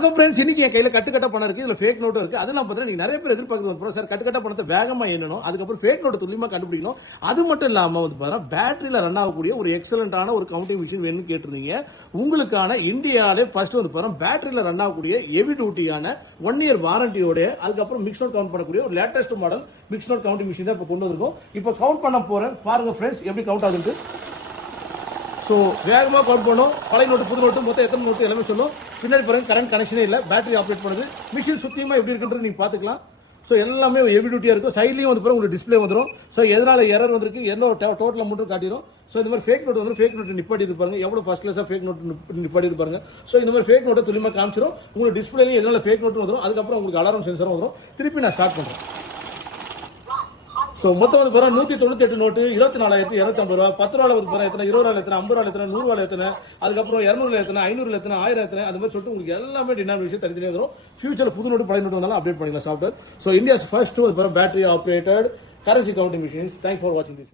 வணக்கம் ஃப்ரெண்ட்ஸ், இன்னைக்கு என் கையில கட்டுக்கட்ட பணம் இருக்கு, இதுல ஃபேக் நோட்டும் இருக்கு. அதெல்லாம் பார்த்தா நீங்க நிறைய பேர் எதிர்பார்க்கறது சார் கட்டுக்கட்ட பணத்தை வேகமா எண்ணணும், அதுக்கப்புறம் ஃபேக் நோட்டு துல்லியமா கண்டுபிடிக்கணும். அது மட்டும் இல்லாம வந்து பாத்தீங்கன்னா பேட்டரியில ரன் ஆகக்கூடிய ஒரு எக்ஸலண்டான ஒரு கவுண்டிங் மிஷின் வேணும்னு கேட்டிருந்தீங்க. உங்களுக்கான இந்தியாவிலே ஃபர்ஸ்ட் வந்து பாத்தீங்கன்னா பேட்டரியில ரன் ஆகக்கூடிய ஹெவி டியூட்டியான 1 இயர் வாரண்டியோட அதுக்கப்புறம் மிக்ஸ் நோட் கவுண்ட் பண்ணக்கூடிய ஒரு latest model mix note counting machine தான் இப்போ கொண்டு வந்திருக்கோம். இப்போ கவுண்ட் பண்ண போறேன், பாருங்க ஃப்ரெண்ட்ஸ் எப்படி கவுண்ட் ஆகுது. ஸோ வேகமாக கவுண்ட் பண்ணும், பழைய நோட்டு புது நோட்டு மொத்தம் எத்தனை நோட்டு எல்லாமே சொல்லும். பின்னாடி பாருங்க கரண்ட் கனெக்ஷனே இல்லை, பேட்டரி ஆப்ரேட் பண்ணுது. மிஷின் சுத்தியமா எப்படி இருக்குன்றது நீங்க பாத்துக்கலாம். ஸோ எல்லாமே ஹெவி டியூட்டியா இருக்கும். சைட்லயும் வந்து உங்களுக்கு டிஸ்பிளே வந்துடும். ஸோ எதனால எரர் வந்திருக்கு என்ன டோட்டல் அமௌண்ட் காட்டிடும். ஸோ இந்த மாதிரி ஃபேக் நோட் வந்து ஃபேக் நோட் நிப்பாட்டி பாருங்க, எவ்வளவு ஃபர்ஸ்ட் கிளாஸா ஃபேக் நோட் நிப்பாட்டி பாருங்க. ஸோ இந்த மாதிரி ஃபேக் நோட்டை துல்லியமா காமிச்சிடும். உங்களுக்கு டிஸ்பிளேலையும் எதனால ஃபேக் நோட் வந்துடும். அதுக்கப்புறம் உங்களுக்கு அலாரம் சென்சரும் வந்துடும். திருப்பி நான் ஸ்டார்ட் பண்றேன். ஸோ மொத்தம் வந்து பாருங்க 198 நோட்டு, 24,250 ரூபா. 10 ரூபாய் வந்து பாருங்க எத்தனை, 20 ரூபாய் எத்தனை, 50 ரூபாய் எத்தனை, 100 ரூபாய் எத்தனை, அதுக்கப்புறம் 200 எத்தனை, 500 எத்தனை, 1000 எத்தனை, அது மாதிரி சொல்லிட்டு உங்களுக்கு எல்லாமே டினாமினேஷன் தனித்தனியாக வரும். ஃபியூச்சர்ல புது நோட்டு பழைய நோட்டு வந்தாலும் அப்டேட் பண்ணிக்கலாம் software. So India's first battery operated currency counting machines. Thanks for வாட்சிங் திஸ்.